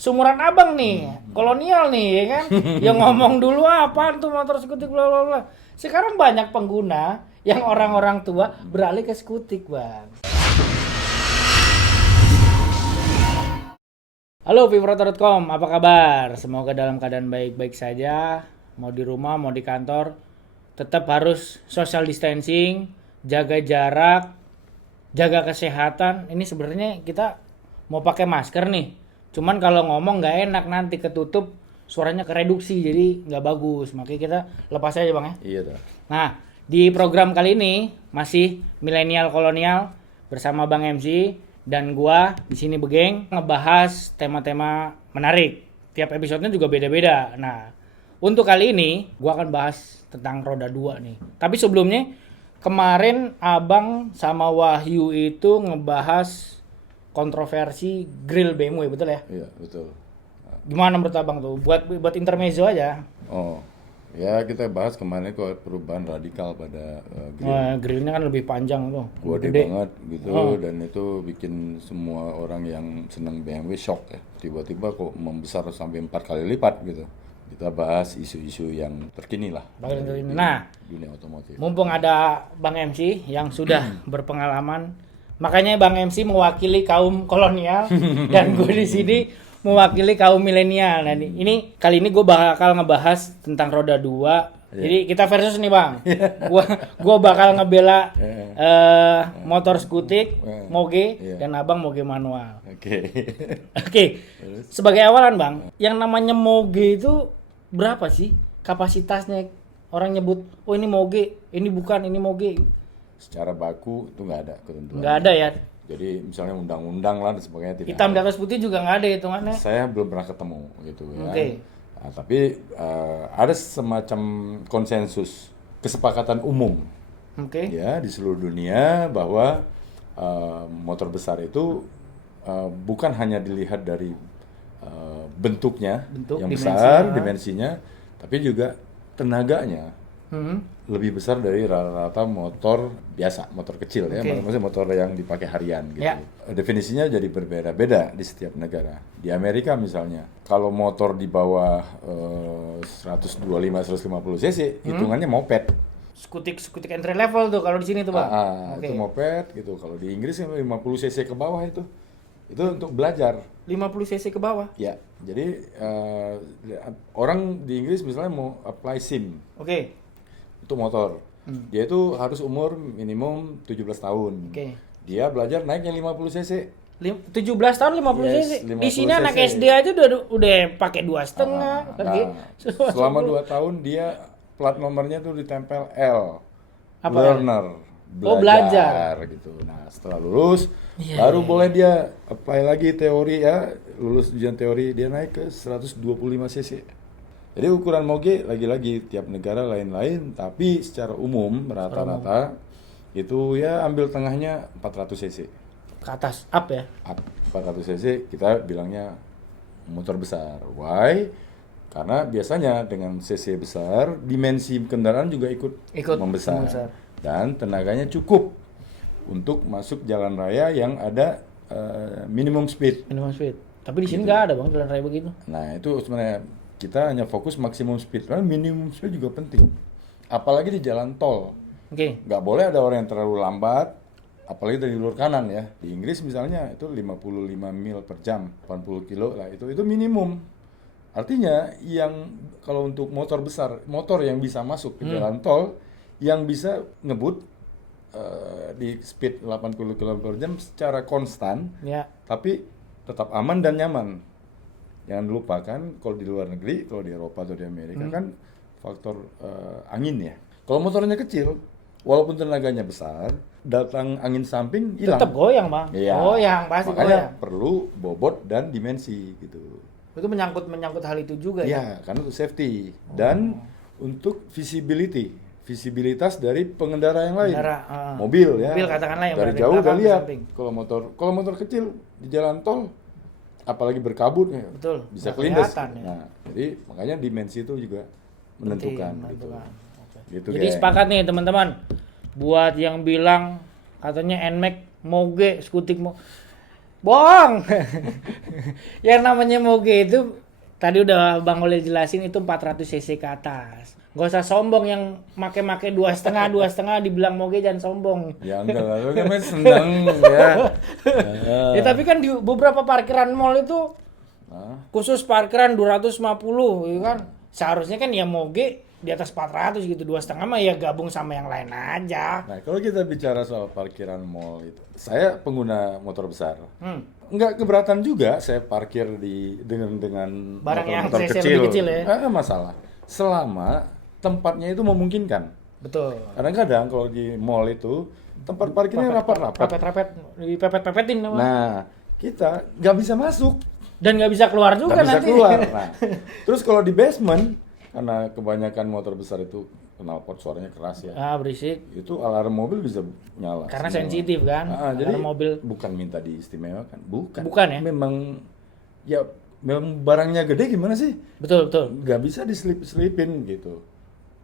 Sumuran abang nih, kolonial nih ya kan, yang ngomong dulu apaan tuh motor skutik bla bla bla. Sekarang banyak pengguna yang orang-orang tua beralih ke skutik bang. Halo Vivrotor.com, apa kabar? Semoga dalam keadaan baik-baik saja. Mau di rumah, mau di kantor, tetap harus social distancing, jaga jarak, jaga kesehatan. Ini sebenarnya kita mau pakai masker nih. Cuman kalau ngomong nggak enak nanti ketutup, suaranya kereduksi jadi nggak bagus. Makanya kita lepas aja bang ya. Iya dah. Nah di program kali ini masih milenial kolonial bersama Bang MC dan gua di sini Begeng ngebahas tema-tema menarik. Tiap episodenya juga beda-beda. Nah untuk kali ini gua akan bahas tentang roda 2 nih. Tapi sebelumnya kemarin Abang sama Wahyu itu ngebahas kontroversi grill BMW, betul ya? Iya, betul. Gimana menurut Abang tuh? Buat intermezzo aja. Oh, ya kita bahas kemarin kok perubahan radikal pada grill. Grillnya kan lebih panjang tuh. Gede Gede. banget gitu, dan itu bikin semua orang yang seneng BMW shock ya. Tiba-tiba kok membesar sampai 4 kali lipat gitu. Kita bahas isu-isu yang terkini lah. Bagian di nah, dunia otomotif. mumpung ada Bang MC yang sudah berpengalaman, makanya Bang MC mewakili kaum kolonial dan gue di sini mewakili kaum milenial. Nah, ini kali ini gue bakal ngebahas tentang roda 2. Jadi kita versus nih Bang. Gua bakal ngebela motor skutik, moge, dan Abang moge manual. Oke. Oke. Sebagai awalan Bang, yang namanya moge itu berapa sih kapasitasnya? Orang nyebut, oh ini moge, ini bukan, ini moge. Secara baku itu nggak ada ketentuan. Nggak ada ya. Jadi misalnya undang-undang lah dan sebagainya tidak Hitam di ada. atas putih juga nggak ada hitungannya. Saya belum pernah ketemu gitu ya. Oke. Nah, tapi ada semacam konsensus kesepakatan umum Oke. ya di seluruh dunia bahwa motor besar itu bukan hanya dilihat dari bentuknya Bentuk, yang dimensinya. besar, dimensinya, tapi juga tenaganya lebih besar dari rata-rata motor biasa, motor kecil ya, Oke. maksudnya motor yang dipakai harian gitu. Ya. Definisinya jadi berbeda-beda di setiap negara. Di Amerika misalnya, kalau motor di bawah 125-150 cc, hitungannya moped. Skutik entry level tuh kalau di sini tuh Bang. Oke. Itu moped gitu. Kalau di Inggris 50 cc ke bawah itu untuk belajar. 50 cc ke bawah. Ya, jadi orang di Inggris misalnya mau apply SIM Oke. untuk motor, dia itu harus umur minimum 17 tahun. Oke. Dia belajar naik yang 50 cc. 17 tahun 50 Yes, cc. 50 Di sini anak cc. SD aja udah pakai 2,5 lagi. Selama 2 tahun dia plat nomornya tuh ditempel L. Apa Learner. Oh, belajar. Gitu. Nah, setelah lulus Iya, baru boleh dia apply lagi teori ya, lulus ujian teori dia naik ke 125 cc. Jadi ukuran moge lagi-lagi tiap negara lain-lain, tapi secara umum rata-rata itu ya ambil tengahnya 400 cc. Ke atas up ya. 400 cc kita bilangnya motor besar. Why? Karena biasanya dengan cc besar, dimensi kendaraan juga ikut membesar. Dan tenaganya cukup untuk masuk jalan raya yang ada minimum speed. Minimum speed. Tapi di sini nggak ada Bang jalan raya begitu. Nah, itu sebenarnya kita hanya fokus maksimum speed. Karena minimum speed juga penting. Apalagi di jalan tol. Oke. Nggak boleh ada orang yang terlalu lambat, apalagi dari luar kanan ya. Di Inggris misalnya itu 55 mil per jam, 80 kilo lah itu minimum. Artinya yang kalau untuk motor besar, motor yang bisa masuk ke jalan tol, yang bisa ngebut di speed 80 km per jam secara konstan, Ya. tapi tetap aman dan nyaman. Jangan lupakan kalau di luar negeri, kalau di Eropa atau di Amerika kan faktor angin ya. Kalau motornya kecil, walaupun tenaganya besar, datang angin samping hilang. Tetap goyang Bang. Iya. Goyang pasti Makanya goyang. perlu bobot dan dimensi gitu. Itu menyangkut hal itu juga ya. Ya, karena untuk safety dan untuk visibilitas dari pengendara yang lain. Pengendara, Mobil ya. mobil katakanlah yang dari berada di jauh udah belakang, di lihat. samping. Kalau motor kecil di jalan tol, apalagi berkabut ya, Betul. bisa Nggak kelindes. kelihatan, ya. Nah, jadi makanya dimensi itu juga menentukan. Gitu. Oke. Gitu, Jadi Geng. sepakat nih teman-teman. Buat yang bilang katanya NMAX moge skutik Bohong. Yang namanya moge itu tadi udah Bang Oleh jelasin itu 400 cc ke atas. Gak usah sombong yang make-make 2,5 dibilang moge, jangan sombong. Ya enggak lah, lu kan seneng ya. Ya tapi kan di beberapa parkiran mall itu Nah, khusus parkiran 250 ya kan. Seharusnya kan ya moge di atas 400 gitu, 2,5 mah ya gabung sama yang lain aja. nah, kalau kita bicara soal parkiran mall itu, saya pengguna motor besar. Nggak keberatan juga saya parkir dengan Barang yang motor-motor CC lebih kecil ya? Nggak masalah. Selama tempatnya itu memungkinkan. Betul. Kadang-kadang kalau di mall itu tempat parkirnya rapat-rapat. Rapet-rapet, dipepet-pepetin sama. Nah, kita nggak bisa masuk, Dan nggak bisa keluar juga nggak bisa nanti. keluar. Nah, terus kalau di basement, karena kebanyakan motor besar itu knalpot suaranya keras ya. Ah, berisik. Itu alarm mobil bisa nyala. Karena semua. sensitif kan. Jadi Alarm mobil. bukan minta diistimewakan, bukan. Bukan ya? Memang ya memang barangnya gede gimana sih? Betul, betul. Nggak bisa diselip-selipin gitu.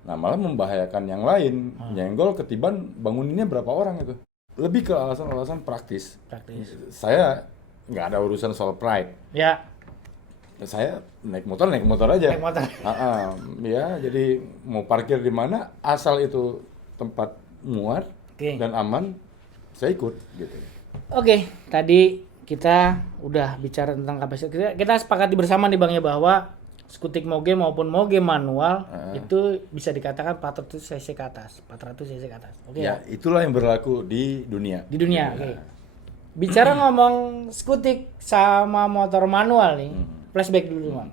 Nah malah membahayakan yang lain. Nyenggol ketiban banguninnya berapa orang itu. Lebih ke alasan-alasan praktis. Praktis. Saya nggak ada urusan soal pride. Ya, Saya naik motor aja. naik motor. Ya, jadi mau parkir di mana asal itu tempat muat Oke. dan aman, saya ikut gitu. Oke, tadi kita udah bicara tentang kapasitas. Kita sepakati bersama nih Bang ya bahwa skutik moge maupun moge manual itu bisa dikatakan 400 cc ke atas, 400 cc ke atas. Oke Ya, itulah yang berlaku di dunia. di dunia. Oke. Bicara ngomong skutik sama motor manual nih, flashback dulu Bang.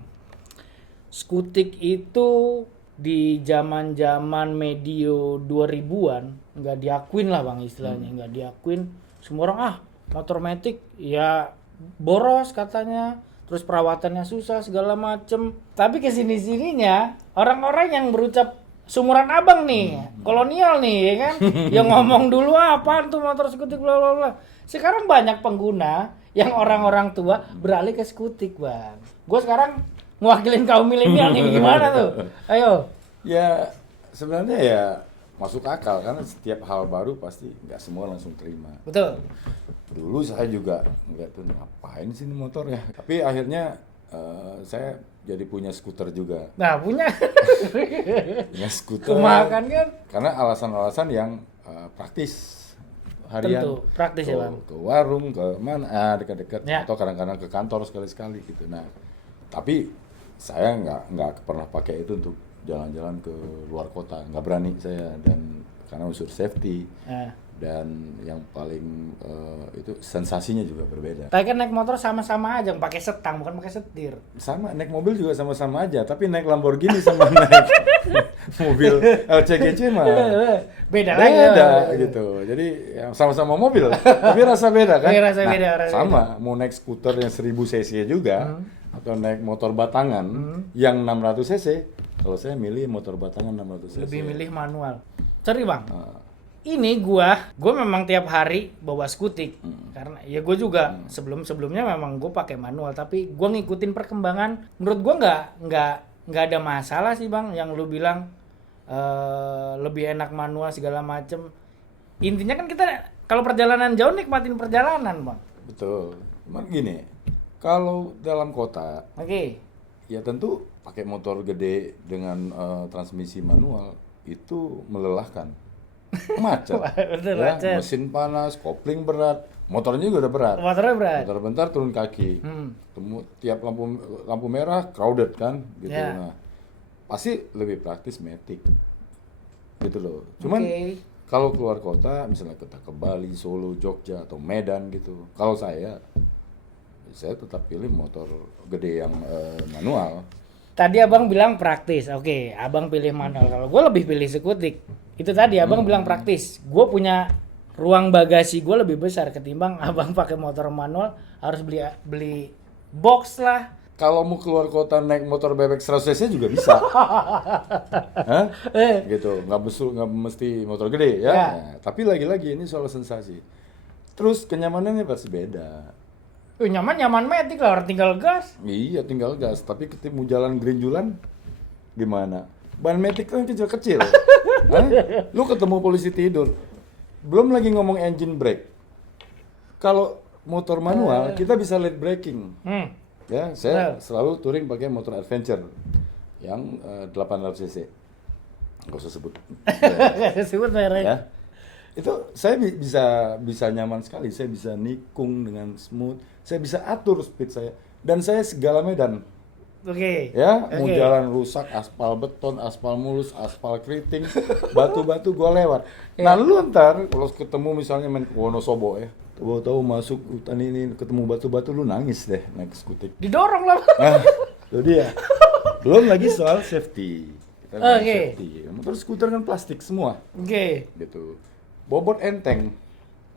Skutik itu di zaman-zaman medio 2000-an nggak diakuin lah Bang istilahnya, nggak diakuin. Semua orang motor matic ya boros katanya, terus perawatannya susah segala macem. Tapi kesini-sininya orang-orang yang berucap sumuran abang nih, kolonial nih ya kan, yang ngomong dulu apaan tuh motor skutik bla bla bla. Sekarang banyak pengguna yang orang-orang tua beralih ke skutik Bang. Gue sekarang mewakilin kaum milenial nih, gimana tuh? Ayo. Ya, sebenarnya ya masuk akal karena setiap hal baru pasti nggak semua langsung terima. Betul. Dulu saya juga nggak tuh ngapain sih ini motor ya. Tapi akhirnya saya jadi punya skuter juga. Nah punya. Punya skuter. Kemakan kan? Karena alasan-alasan yang praktis. Harian. Tentu, praktis ya, Bang. Ke warung, ke mana, dekat-dekat. Ya. Atau kadang-kadang ke kantor sekali-sekali gitu. Nah, tapi saya nggak pernah pakai itu untuk jalan-jalan ke luar kota. Nggak berani saya. Dan karena unsur safety. Nah. Dan yang paling itu sensasinya juga berbeda. Tapi kan naik motor sama-sama aja, pakai setang bukan pakai setir. Sama, naik mobil juga sama-sama aja, tapi naik Lamborghini sama naik mobil LCGC mah Beda lagi. beda gitu. Jadi ya, sama-sama mobil, tapi rasa beda kan? Iya, rasa beda, rasa sama, mau naik skuter yang 1000 cc juga, atau naik motor batangan yang 600 cc, kalau saya milih motor batangan 600 cc. Lebih milih manual. Sorry Bang. Nah, Ini gua memang tiap hari bawa skutik karena ya gua juga sebelumnya memang gua pakai manual, tapi gua ngikutin perkembangan. Menurut gua nggak ada masalah sih Bang yang lu bilang lebih enak manual segala macem. Intinya kan kita kalau perjalanan jauh nikmatin perjalanan Bang. betul. Cuman gini, kalau dalam kota Oke. ya tentu pakai motor gede dengan transmisi manual itu melelahkan. Macet. Betul, Ya, macet. mesin panas, kopling berat, motornya juga udah berat. Motornya berat. Bentar-bentar turun kaki. Tiap lampu merah crowded kan gitu. Ya. Nah, pasti lebih praktis matic. Gitu loh. Cuman Oke. kalau keluar kota misalnya kita ke Bali, Solo, Jogja atau Medan gitu. Kalau saya tetap pilih motor gede yang manual. Tadi abang bilang praktis, oke, abang pilih manual. Kalau gue lebih pilih skutik. Itu tadi abang bilang praktis. Gue punya ruang bagasi gue lebih besar ketimbang abang pakai motor manual harus beli box lah. Kalau mau keluar kota naik motor bebek 100 cc juga bisa. Hah? Gitu, nggak mesti motor gede ya. Ya. Nah, tapi lagi-lagi ini soal sensasi. Terus kenyamanannya pasti beda. Nyaman metik lah, orang tinggal gas. Iya, tinggal gas. Tapi ketemu jalan gerinjulan gimana? Ban metik kan kecil-kecil. Hah? Lu ketemu polisi tidur. Belum lagi ngomong engine brake. Kalau motor manual kita bisa late braking. Ya, saya Betul. selalu touring pakai motor adventure yang 800 cc. Nggak usah sebut. Sebut merek. Ya. Itu saya bisa nyaman sekali, saya bisa nikung dengan smooth, saya bisa atur speed saya, dan saya segala medan. Oke. Ya, mau Oke. jalan rusak, aspal beton, aspal mulus, aspal keriting, batu-batu gua lewat. Nah, lu ntar kalau ketemu misalnya main ke Wonosobo ya, tahu-tahu masuk hutan ini ketemu batu-batu, lu nangis deh naik skutik. Didorong lah. Nah, itu dia. Belum lagi soal safety. Kita ngomong Oke. safety. Motor skuter kan plastik semua, Oke. gitu. Bobot enteng.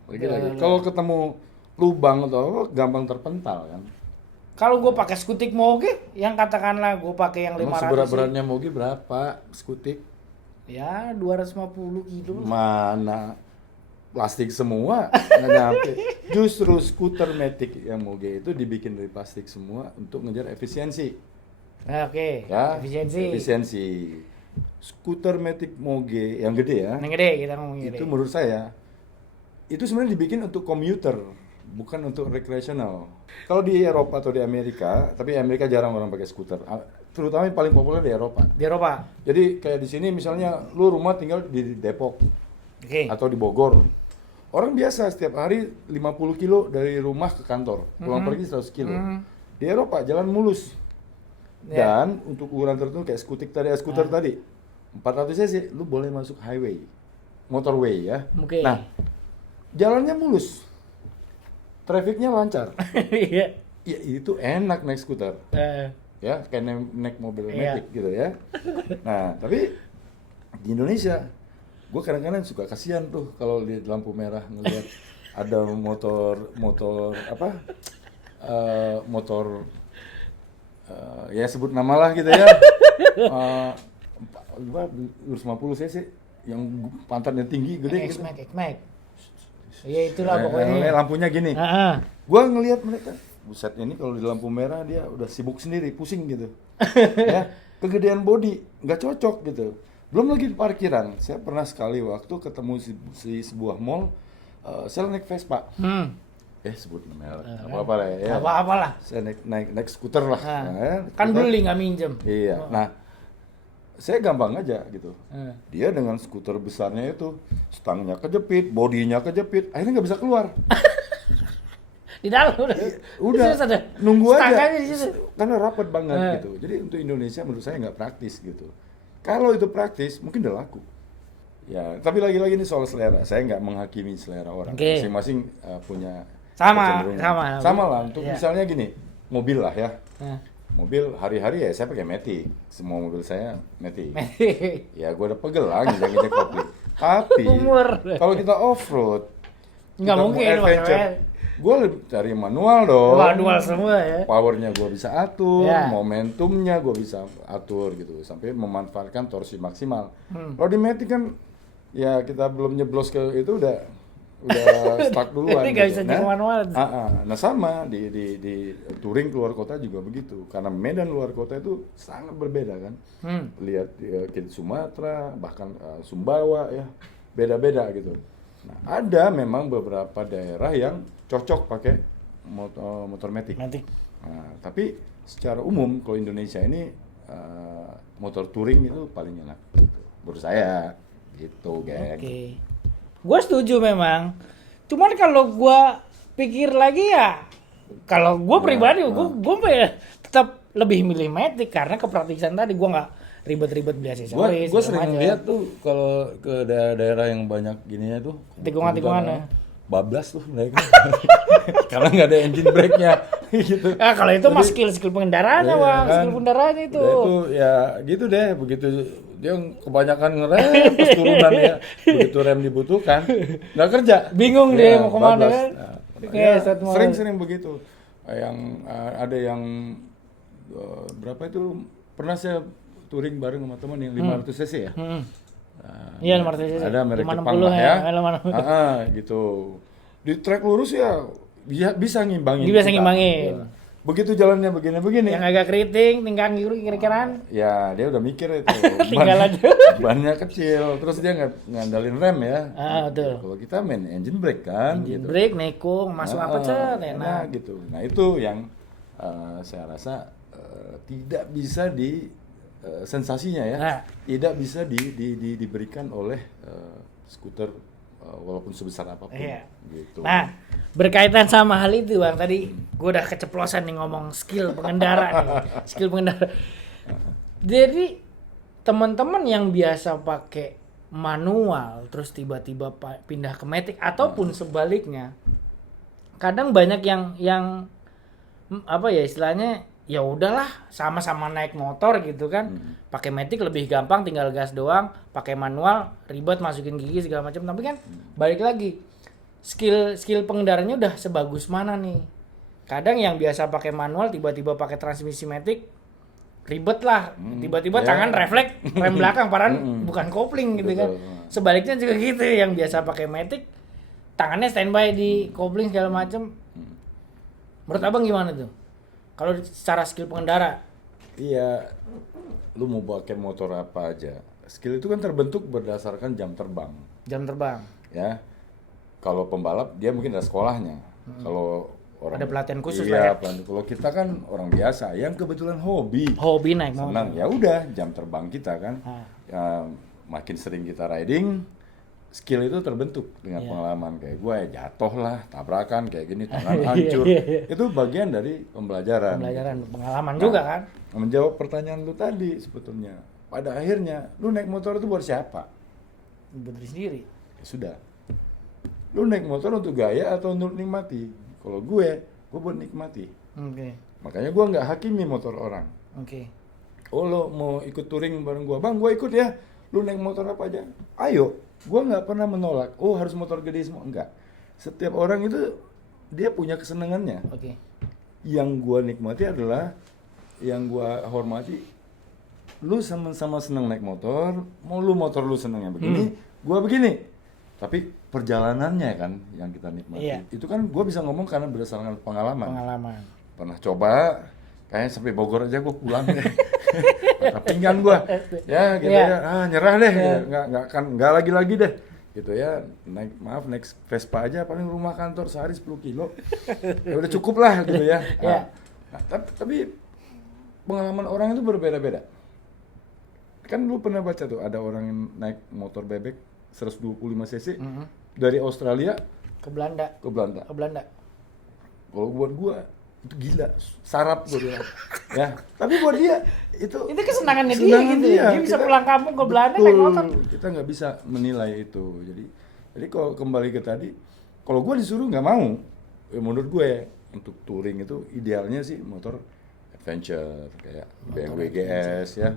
Lagi-lagi. Ya. Kalau ketemu lubang atau apa, gampang terpental kan. Kalau gue pakai skutik moge, yang katakanlah gue pakai yang Emang 500 seberat-beratnya Mogi berapa skutik? ya 250 kilo. Mana plastik semua, nggak nyampe. Justru skuter Matic yang Moge itu dibikin dari plastik semua untuk ngejar efisiensi. Nah, oke. Ya, Efisiensi. Skuter Matic Moge yang gede ya, Yang gede kita ngomong gede. itu menurut saya itu sebenarnya dibikin untuk komuter, bukan untuk rekreasional. Kalau di Eropa atau di Amerika, tapi Amerika jarang orang pakai skuter, terutama yang paling populer di Eropa. Di Eropa. Jadi kayak di sini misalnya lu rumah tinggal di Depok Oke. atau di Bogor. Orang biasa setiap hari 50 kilo dari rumah ke kantor, pulang pergi 100 kilo. Di Eropa jalan mulus. Ya. Dan untuk ukuran tertentu kayak skuter tadi 400 cc lu boleh masuk highway, motorway ya. Oke. Nah, jalannya mulus, trafficnya lancar. Iya. Ya itu enak naik skuter, ya kayak naik mobil Iya. Matic gitu ya. Nah, tapi di Indonesia, gue kadang-kadang suka kasihan tuh kalau di lampu merah ngeliat ada motor apa, motor ya sebut nama lah gitu ya, 250 cc yang pantatnya tinggi gede gitu. X-Max. Iya itulah pokoknya. Lampunya gini. Heeh. Gua ngelihat mereka, buset ini kalau di lampu merah dia udah sibuk sendiri, pusing gitu. Ya, kegedean body, nggak cocok gitu. Belum lagi di parkiran. Saya pernah sekali waktu ketemu di sebuah mall, saya naik Vespa. Sebut namanya, apa-apa lah ya. Apa-apa lah. Saya naik skuter lah. Nah, ya, kan skuter. beli nggak minjem. Iya. Nah, saya gampang aja gitu. Heeh. Dia dengan skuter besarnya itu, stangnya kejepit, bodinya kejepit, akhirnya nggak bisa keluar. Di dalam udah. Udah Di situ ada. nunggu aja Stanganya di situ. karena rapat banget gitu. Jadi untuk Indonesia menurut saya nggak praktis gitu. Kalau itu praktis mungkin udah laku. Ya, tapi lagi-lagi ini soal selera. Saya nggak menghakimi selera orang. Oke. Masing-masing punya Sama, kecenderungan. sama. lah. Untuk Iya. misalnya gini, mobil lah ya. Nah. Mobil hari-hari ya saya pakai Matic. Semua mobil saya Matic. Ya gue udah pegel lah nginjek-nginjek kopling. Tapi Umur. kalau kita off-road, Nggak kita mau mungkin, adventure, makanya. gue lebih cari manual dong. Manual semua ya. Powernya gue bisa atur, Ya. momentumnya gue bisa atur gitu, sampai memanfaatkan torsi maksimal. Kalau di Matic kan, ya kita belum nyeblos ke itu udah stuck duluan. Jadi nggak gitu. bisa jadi manual. Nah sama di touring keluar kota juga begitu, karena medan luar kota itu sangat berbeda kan. Lihat di Sumatera, bahkan Sumbawa ya, beda-beda gitu. Nah, ada memang beberapa daerah yang cocok pakai motor Matic. Nah, tapi secara umum kalau Indonesia ini motor touring itu paling enak gitu. Menurut saya gitu, geng. Oke. Gue setuju memang. Cuman kalau gue pikir lagi ya, kalau gue pribadi, gue tetap lebih milih Matic karena kepraktisan tadi. Gue nggak ribet-ribet beli aksesoris. Gue sering lihat tuh kalau ke daerah-daerah yang banyak gininya tuh Tikungan-tikungannya. bablas tuh mereka karena nggak ada engine brake-nya gitu. Kalau itu mah skill pendaraannya, Iya, Bang. kan. Skill pendaraannya itu. Udah itu ya gitu deh, begitu dia kebanyakan ngerem pas turunan ya, begitu rem dibutuhkan nggak kerja, Bingung Ya, dia mau kemana bablas. kan. Nah, Kayak ya, saat mau- sering begitu. Yang ada yang berapa itu pernah saya touring bareng sama teman yang 500 cc ya. Nah, Iya, 500 cc. Ada merek 560 Jepang lah ya. 560. Gitu. Di trek lurus ya bisa ngimbangin. Dia bisa kita. ngimbangin. Ya. begitu jalannya begini-begini. Yang agak keriting, tinggal kiri-kirian. Ya dia udah mikir itu. Tinggal aja. Bannya kecil, terus dia nggak ngandalin rem ya. Betul. Kalau kita main engine brake kan, Engine gitu. brake, nekung, masuk apa cet, enak. gitu. Nah itu yang saya rasa tidak bisa sensasinya ya, Nah. tidak bisa diberikan oleh skuter walaupun sebesar apapun. Iya. Gitu. Nah, berkaitan sama hal itu Bang, tadi gue udah keceplosan nih ngomong skill pengendara nih. Skill pengendara. Jadi teman-teman yang biasa pakai manual terus tiba-tiba pindah ke matic ataupun sebaliknya. Kadang banyak yang apa ya istilahnya, ya udahlah sama-sama naik motor gitu kan. Pakai matic lebih gampang, tinggal gas doang. Pakai manual ribet masukin gigi segala macam. Tapi kan balik lagi skill pengendaranya udah sebagus mana nih. Kadang yang biasa pakai manual tiba-tiba pakai transmisi matic ribet lah. Tiba-tiba tangan refleks rem belakang padahal bukan kopling gitu kan. Sebaliknya juga gitu, yang biasa pakai matic tangannya standby di kopling segala macam. Menurut Abang gimana tuh? Kalau secara skill pengendara? Iya, lu mau pakai motor apa aja, skill itu kan terbentuk berdasarkan jam terbang. Jam terbang. Ya, kalau pembalap dia mungkin ada sekolahnya. Kalau orang Ada pelatihan khusus lah ya. Kalau kita kan orang biasa yang kebetulan hobi, Hobi naik motor. senang, ya udah jam terbang kita kan. Ah. Ya, makin sering kita riding, skill itu terbentuk dengan pengalaman. Kayak gue ya jatuh lah, tabrakan kayak gini, tangan hancur. Itu bagian dari pembelajaran. Pengalaman juga kan. Menjawab pertanyaan lu tadi sebetulnya, pada akhirnya lu naik motor itu buat siapa? Buat diri sendiri. Ya sudah, lu naik motor untuk gaya atau untuk nikmati? Kalau gue buat nikmati. Oke. Makanya gue nggak hakimi motor orang. Oke. Oh lo mau ikut touring bareng gue, bang gue ikut ya. Lu naik motor apa aja? Ayo, gue nggak pernah menolak. Oh harus motor gede semua, enggak. Setiap orang itu dia punya kesenangannya. Oke. Yang gue nikmati adalah, yang gue hormati, lu sama-sama senang naik motor, mau lu motor lu senang yang begini, gue begini. Tapi perjalanannya kan yang kita nikmati. Iya. Itu kan gue bisa ngomong karena berdasarkan pengalaman. Pengalaman. Pernah coba, kayaknya sampai Bogor aja gue pulang deh. Patah pinggang gue, ya gitu ya, nyerah deh, nggak lagi deh, gitu ya. Naik Vespa aja paling rumah kantor sehari 10 kilo, ya udah cukup lah gitu ya. Nah, tapi pengalaman orang itu berbeda-beda. Kan lu pernah baca tuh ada orang yang naik motor bebek 125 cc dari Australia Ke Belanda. ke Belanda. Kalau buat gua itu gila, sarap gua bilang. Ya, tapi buat dia itu kesenangannya dia gitu. Dia bisa pulang kampung ke Belanda naik motor. Kita nggak bisa menilai itu. Jadi kalau kembali ke tadi, kalau gua disuruh nggak mau. Ya menurut gue untuk touring itu idealnya sih motor adventure kayak BMW GS ya.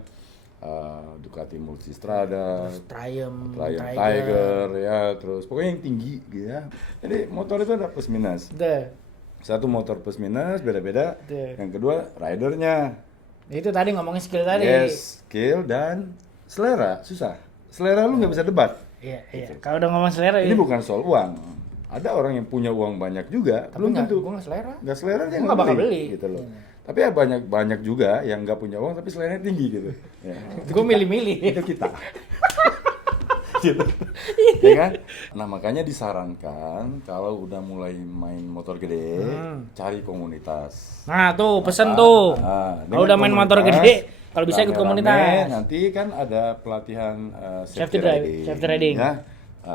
Ducati Multistrada, Triumph, Tiger ya, terus pokoknya yang tinggi gitu ya. Jadi motor itu ada plus minus. Satu motor plus minus beda-beda. Yang kedua ridernya. Itu tadi ngomongin skill tadi. Yes, skill dan selera susah. Selera lu nggak bisa debat. Iya. Kalau udah ngomong selera Ini bukan soal uang. Ada orang yang punya uang banyak juga, tapi belum tentu. Gue nggak selera. Nggak selera dia Nggak bakal beli. gitu loh. Tapi ya banyak juga yang nggak punya uang tapi seleranya tinggi gitu. Ya. Gue milih-milih. Itu kita. Gitu. Ya kan? Nah makanya disarankan kalau udah mulai main motor gede, cari komunitas. Nah tuh pesen tuh. Kalau udah main motor gede, kalau bisa ikut komunitas. Nanti kan ada pelatihan Safety riding. Ya,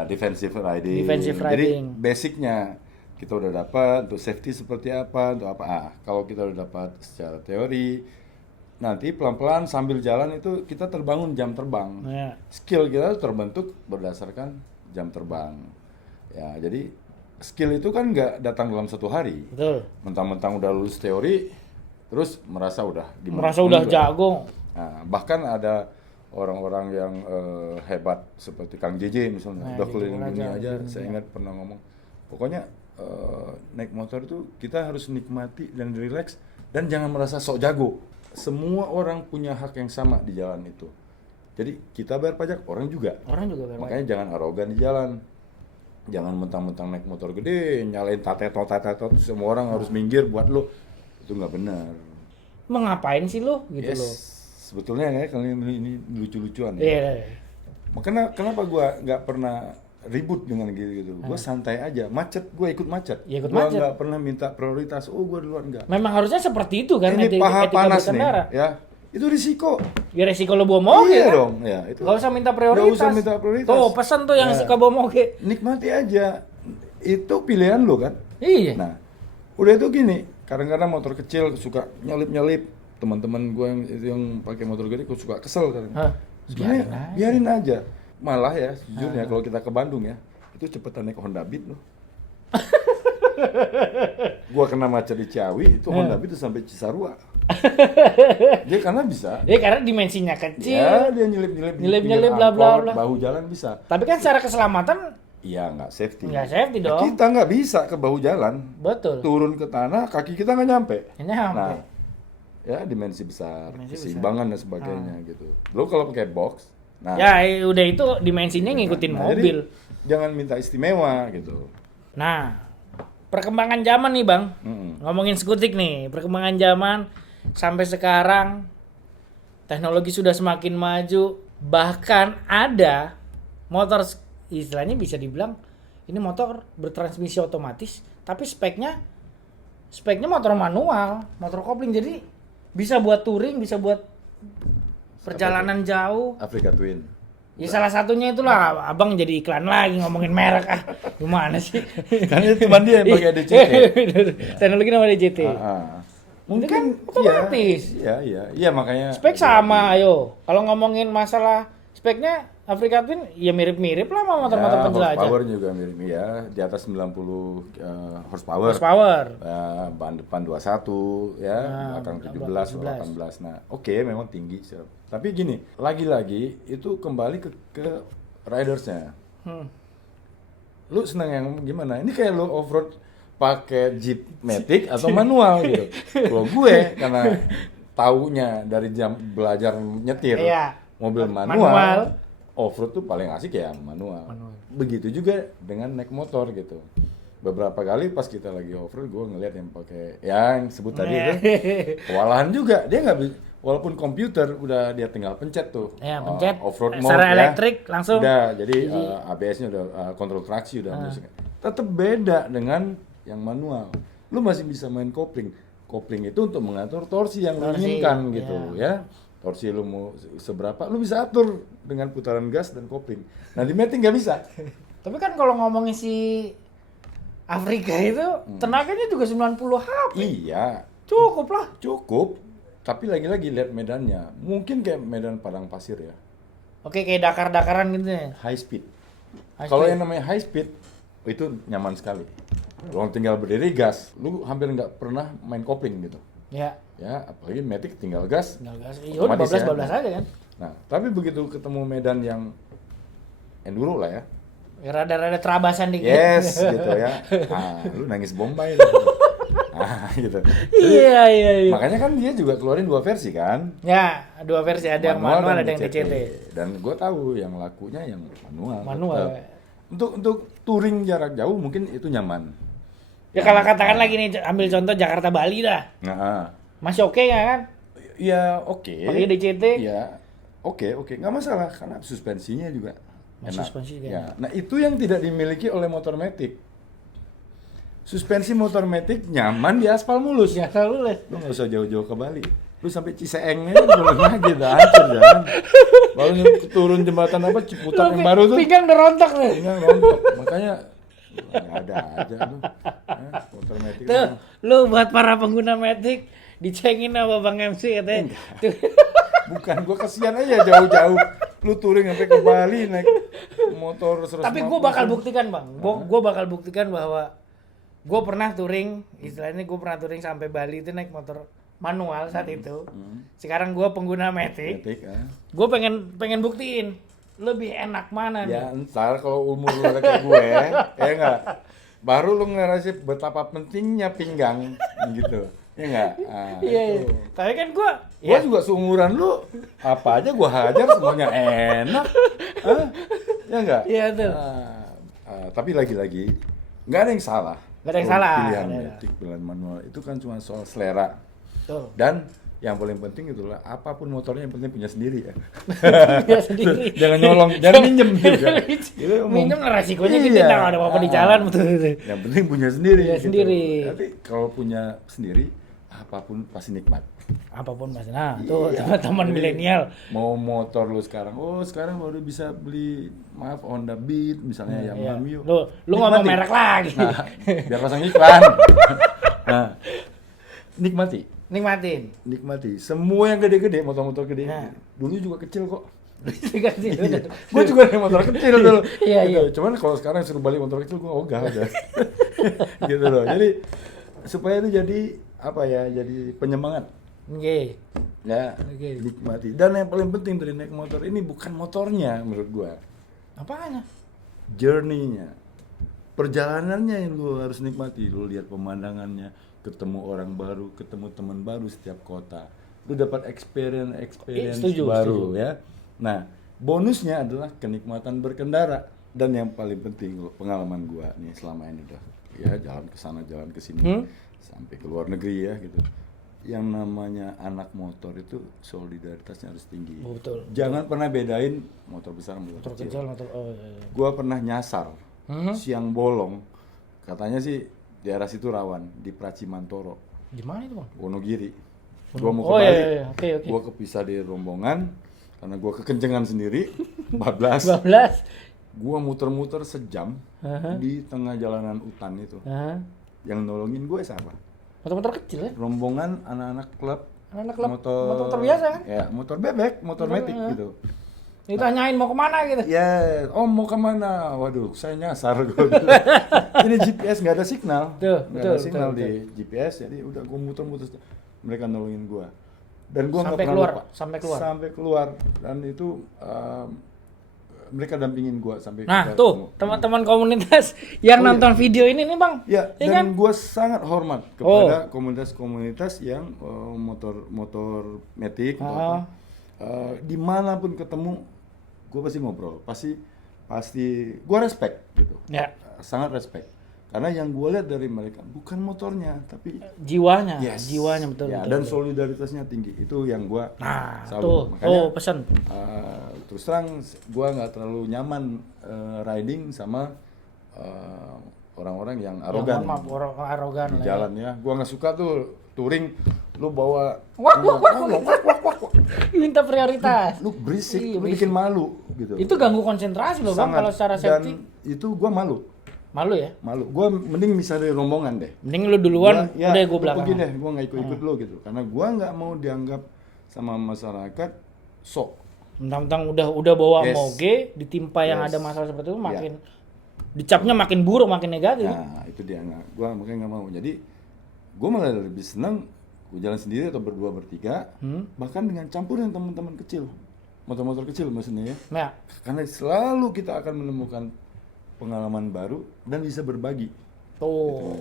defensive riding. Jadi basicnya kita udah dapat untuk safety seperti apa, untuk apa. Kalau kita udah dapat secara teori, nanti pelan-pelan sambil jalan itu kita terbangun jam terbang. Skill kita terbentuk berdasarkan jam terbang. Ya, jadi skill itu kan nggak datang dalam satu hari. Betul. Mentang-mentang udah lulus teori, terus merasa udah gimana? Merasa udah jago. Nah, bahkan ada orang-orang yang hebat seperti Kang JJ misalnya, udah keliling dunia aja. Saya ingat pernah ngomong, pokoknya naik motor itu kita harus nikmati dan relax dan jangan merasa sok jago. Semua orang punya hak yang sama di jalan itu. Jadi kita bayar pajak, orang juga. Makanya jangan arogan di jalan. Jangan mentang-mentang naik motor gede, nyalain tatetot, semua orang harus minggir buat lo. Itu nggak benar. Mengapain sih lo gitu Yes. loh. Sebetulnya ya kalau ini lucu-lucuan ya. Iya. Makanya kenapa gua nggak pernah ribut dengan gitu-gitu. Gua santai aja, macet gua ikut macet. Ya, ikut Gua macet. nggak pernah minta prioritas. Oh gua duluan nggak. Memang harusnya seperti itu kan Ini paha etika panas berkendara. nih, ya. Itu risiko. Ya resiko lo bawa moge Iya kan. dong, ya itu. Gak usah minta prioritas. Nggak usah minta prioritas. Tuh pesan tuh yang Ya. suka bawa moge. Nikmati aja. Itu pilihan lo kan. Iya. Nah, udah itu gini. Kadang-kadang motor kecil suka nyelip-nyelip. Teman-teman gua yang pakai motor gede gua suka kesel kadang. Hah? Sebenarnya Biarin aja. biarin aja. Malah ya, jujurnya kalau kita ke Bandung ya, itu cepetan naik Honda Beat loh. Gua kena macet di Ciawi, itu Honda Beat itu sampai Cisarua. Dia karena bisa. Ya karena dimensinya kecil. Ya, dia nyelip-nyelip di Nyelip-nyelip, pinggir bla, bla, angkot, bla. bahu jalan bisa. Tapi kan secara keselamatan Iya, nggak safety. nggak safety Nah, dong. kita nggak bisa ke bahu jalan. Betul. Turun ke tanah, kaki kita nggak nyampe. Nyampe. Nah, ya dimensi besar, Dimensi keseimbangan dan sebagainya gitu. Lo kalau pakai box, nah, Ya udah itu dimensinya ngikutin nah, mobil. jadi jangan minta istimewa gitu. Nah, perkembangan zaman nih bang. Mm-mm. Ngomongin skutik nih, perkembangan zaman sampai sekarang teknologi sudah semakin maju. Bahkan ada motor istilahnya bisa dibilang ini motor bertransmisi otomatis, tapi speknya motor manual, motor kopling. Jadi bisa buat touring, bisa buat perjalanan jauh. Africa Twin. Ya salah satunya itulah abang jadi iklan lagi ngomongin merek ah. Gimana sih? Kan itu cuma dia yang pakai DCT. Teknologi nama DCT. Mungkin kan otomatis. Iya makanya. Spek sama ayo. Kalau ngomongin masalah speknya Africa Twin ya mirip-mirip lah sama motor-motor penjelajah. Horsepower juga mirip ya, di atas 90 horsepower. Horsepower. Ban depan 21 ya, belakang 17 17. 18. Nah, oke memang tinggi. Tapi gini, lagi-lagi itu kembali ke ridersnya. Lu seneng yang gimana? Ini kayak lu off-road pakai Jeep Matic atau manual gitu. Kalau gue karena taunya dari jam belajar nyetir Iya. mobil manual, off-road tuh paling asik ya manual. Begitu juga dengan naik motor gitu. Beberapa kali pas kita lagi off-road gue ngeliat yang pakai yang sebut tadi itu kewalahan juga. Dia nggak bisa, walaupun komputer udah dia tinggal pencet tuh. Ya, pencet. Off-road mode Secara ya. elektrik langsung. Udah, jadi ABS-nya udah kontrol traksi udah masuk. Tetap beda dengan yang manual. Lu masih bisa main kopling. Kopling itu untuk mengatur torsi yang lu inginkan gitu ya. Torsi lu mau seberapa, lu bisa atur dengan putaran gas dan kopling. Nah di Matic nggak bisa. Tapi kan kalau ngomongin si Afrika itu tenaganya juga 90 HP. Iya, Cukup lah. cukup. Tapi lagi-lagi lihat medannya. Mungkin kayak medan padang pasir ya. Oke, kayak Dakar-Dakaran gitu ya. High speed. High Kalau speed. yang namanya high speed itu nyaman sekali. Kalau tinggal berdiri gas, lu hampir nggak pernah main kopling gitu. Ya, Ya, apalagi Matic tinggal gas. tinggal gas. Otomatis ya. 12 aja kan. Nah, tapi begitu ketemu medan yang enduro lah ya. Ya, rada-rada terabasan dikit. Yes, gitu ya. Lu nangis Bombay lah. Gitu. Jadi, Iya. makanya kan dia juga keluarin 2 versi kan. Ya, dua versi, ada yang manual, dan ada yang DCT. Dan gue tahu yang lakunya yang manual. Manual. Tetap. Untuk touring jarak jauh mungkin itu nyaman. Ya kalau katakan lagi nih, ambil contoh Jakarta Bali dah. Nah, Masih oke nggak kan? ya oke. Pakai DCT. Ya, oke, nggak masalah karena suspensinya juga enak. Suspensi juga Ya, nah itu yang tidak dimiliki oleh motor Matic. Suspensi motor Matic nyaman di aspal mulus. Ya selalu les. Lu nggak usah jauh-jauh ke Bali. Lu sampai Ciseeng aja belum lagi udah hancur jalan. Baru turun jembatan apa Ciputat yang baru tuh. Pinggang udah rontok nih. Pinggang rontok. Makanya nggak ada aja lu. Motor Matic. Tuh, lu buat para pengguna Matic dicengin sama Bang MC katanya. Tuh. Bukan, gua kesian aja jauh-jauh. Lu touring sampai ke Bali naik motor 150. Tapi gue bakal buktikan bang, gue bakal buktikan bahwa gue pernah touring, istilahnya gue pernah touring sampai Bali itu naik motor manual saat itu. Sekarang gue pengguna Matic, gue pengen buktiin lebih enak mana Ya nih. ntar kalau umur lu udah kayak gue, ya enggak, baru lu ngerasain betapa pentingnya pinggang gitu, ya enggak? Nah, Iya. itu. Tapi kan gue, Gua juga seumuran lu, apa aja gua hajar semuanya enak, ya enggak? Iya tuh. Tapi lagi-lagi nggak ada yang salah Gak ada yang salah. Pilihan Ada. matic, pilihan manual itu kan cuma soal selera. Tuh. Dan yang paling penting itulah apapun motornya yang penting punya sendiri ya. Dia sendiri. Jangan nyolong, jangan minjem juga. Itu umum. Minjem lah resikonya gede, Iya. kalau ada apa-apa di jalan betul. Yang penting punya sendiri. Punya sendiri. Tapi kalau punya sendiri apapun pasti nikmat. Apapun mas. Nah, tuh Iya. teman-teman Jadi, milenial. Mau motor lu sekarang, sekarang baru bisa beli Honda Beat misalnya yang Iya. Mio. Lu ngomong Nikmati. merek lagi. Nah, biar pasang iklan. Nah, nikmati. Semua yang gede-gede, motor-motor gede. Nah. Dulu juga kecil kok. Iya. Gue juga ada motor kecil dulu. Iya, iya. Gitu. Cuman kalau sekarang suruh balik motor kecil gue ogah udah. Gitu loh. Jadi supaya itu jadi apa ya? Jadi penyemangat. Oke. Ya, Oke. nikmati. Dan yang paling penting dari naik motor ini bukan motornya menurut gua, Apanya? journey-nya. Perjalanannya yang lu harus nikmati. Lu lihat pemandangannya, ketemu orang baru, ketemu teman baru setiap kota. Lu dapat experience Setuju, baru setuju. ya. Nah, bonusnya adalah kenikmatan berkendara dan yang paling penting pengalaman gua nih selama ini udah ya jalan ke sana, jalan ke sini sampai ke luar negeri ya gitu. Yang namanya anak motor itu solidaritasnya harus tinggi. Oh, betul. Jangan pernah bedain motor besar sama Motor motor kecil, kecil. motor. Oh iya. Gua pernah nyasar siang bolong. Katanya sih daerah situ rawan di Pracimantoro, Di mana itu, Bang? Wonogiri. Gua mau Oh ke Bali. iya. Oke. Gua kepisah di rombongan karena gua kekencengan sendiri. 14. 12. Gua muter-muter sejam Aha. di tengah jalanan hutan itu. Hah? Yang nolongin gue siapa? Motor-motor kecil ya? Rombongan anak-anak klub. Anak klub motor biasa kan? Ya, motor bebek, motor matic gitu. Ditanyain mau kemana gitu. Ya, mau kemana? Waduh, saya nyasar gue. Ini GPS nggak ada signal, Tuh, nggak ada betul, signal betul, di GPS, jadi udah gue muter-muter. Mereka nolongin gue, dan gue nggak Sampai pernah keluar, lupa. sampai keluar. Dan itu mereka dampingin gue sampai. Nah, kita tuh ketemu. teman-teman komunitas yang Oh, iya. nonton video ini nih, Bang. Ya, Iya dan kan? gue sangat hormat kepada komunitas-komunitas yang motor matic, atau apa. Dimanapun ketemu, gue pasti ngobrol, pasti gue respect gitu, Ya, sangat respect. Karena yang gue lihat dari mereka bukan motornya, tapi jiwanya, yes. jiwanya betul. Ya, betul, dan betul. solidaritasnya tinggi. Itu yang gue Nah, salut. tuh. Makanya, Pesan. terus terang gue nggak terlalu nyaman riding sama orang-orang yang arogan Maaf, orang arogan di lah. jalan ya. Gue nggak suka tuh touring, lu bawa Wak. Minta prioritas. lu berisik, Iya, lu bikin malu gitu. Itu ganggu konsentrasi loh, Bang, Sangat. kalau secara safety. Dan itu gue malu. Malu ya? Gue mending misalnya dari rombongan deh. Mending lu duluan, udah gue lu belakang. pergi deh, gue nggak ikut lu gitu. Karena gue nggak mau dianggap sama masyarakat sok. Mentang-mentang udah bawa Yes. moge, ditimpa yang Yes. ada masalah seperti itu Iya. makin dicapnya makin buruk, makin negatif. Nah itu dia, gue makanya nggak mau. Jadi gue malah lebih senang gue jalan sendiri atau berdua bertiga, bahkan dengan campur dengan teman-teman kecil, motor-motor kecil maksudnya ya. Nah, Karena selalu kita akan menemukan pengalaman baru dan bisa berbagi. tuh.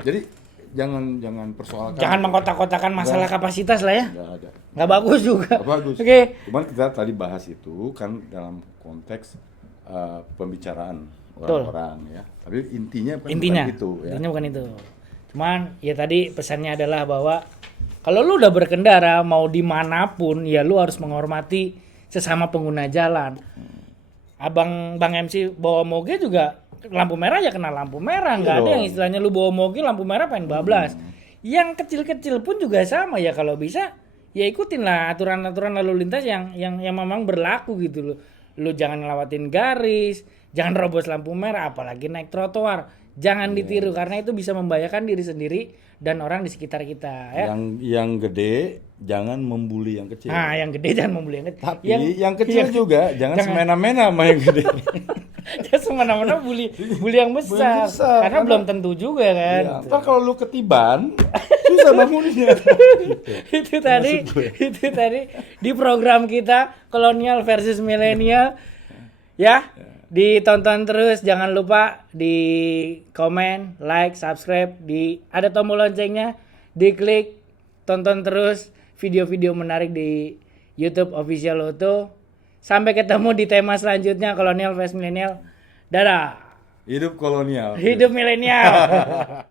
Jadi jangan persoalkan. Jangan mengkotak-kotakan masalah kapasitas lah ya. Nggak ada. Nggak bagus juga. Nggak bagus. Oke. Cuman kita tadi bahas itu kan dalam konteks pembicaraan Betul. orang-orang ya. Tapi intinya Intinya bukan itu ya. Intinya bukan itu. Cuman ya tadi pesannya adalah bahwa kalau lu udah berkendara mau dimanapun ya lu harus menghormati sesama pengguna jalan. Bang MC bawa moge juga lampu merah ya kena lampu merah, nggak Iya ada yang dong. istilahnya lu bawa moge lampu merah pengen bablas. Yang kecil-kecil pun juga sama ya, kalau bisa ya ikutin lah aturan-aturan lalu lintas yang memang berlaku gitu loh. Lu jangan ngelawatin garis, jangan robos lampu merah, apalagi naik trotoar. Jangan ditiru karena itu bisa membahayakan diri sendiri dan orang di sekitar kita ya. Yang gede jangan membuli yang kecil. Nah, yang gede jangan membeli yang kecil. Tapi yang kecil juga jangan semena-mena sama yang gede. Jangan semena-mena bully yang besar. besar, Karena belum tentu juga kan. Iya, ntar kalau lu ketiban susah bangunnya. itu tadi di program kita kolonial versus milenial ya. Ditonton terus, jangan lupa di komen, like, subscribe, ada tombol loncengnya, diklik, tonton terus video-video menarik di YouTube Official Auto. Sampai ketemu di tema selanjutnya kolonial versus milenial. Dadah. Hidup kolonial. Hidup milenial.